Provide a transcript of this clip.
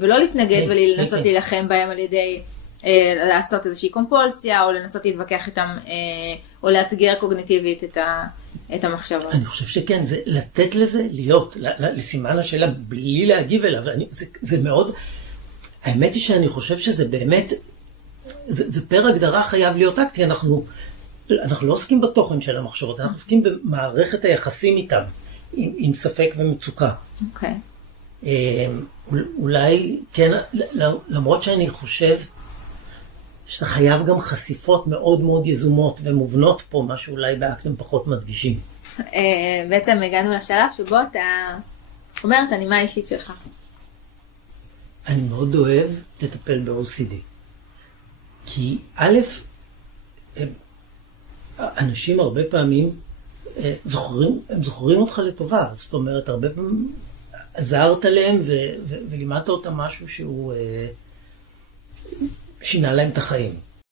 ולא להתנגד ולנסות להילחם בהם על ידי לעשות איזושהי קומפולסיה, או לנסות להתווכח איתם, או לאתגר קוגניטיבית את המחשבה. אני חושב שכן, זה לתת לזה להיות, לסימן השאלה, בלי להגיב אליו. זה מאוד, האמת היא שאני חושב שזה באמת, זה פר הגדרה חייב להיות אקטי. אנחנו לא עוסקים בתוכן של המחשבות, אנחנו עוסקים במערכת היחסים איתם, עם ספק ומצוקה. אוקיי. אולי, כן, למרות שאני חושב שאתה חייב גם חשיפות מאוד מאוד יזומות ומובנות פה, מה שאולי באקטים פחות מדגישים. בעצם הגענו לשלב שבו אתה אומר את הנימה האישית שלך. אני מאוד אוהב לטפל ב-OCD. כי א', אנשים הרבה פעמים הם זוכרים אותך לטובה. זאת אומרת, הרבה פעמים עזרת להם ולימדת אותם משהו שהוא שינה להם את החיים.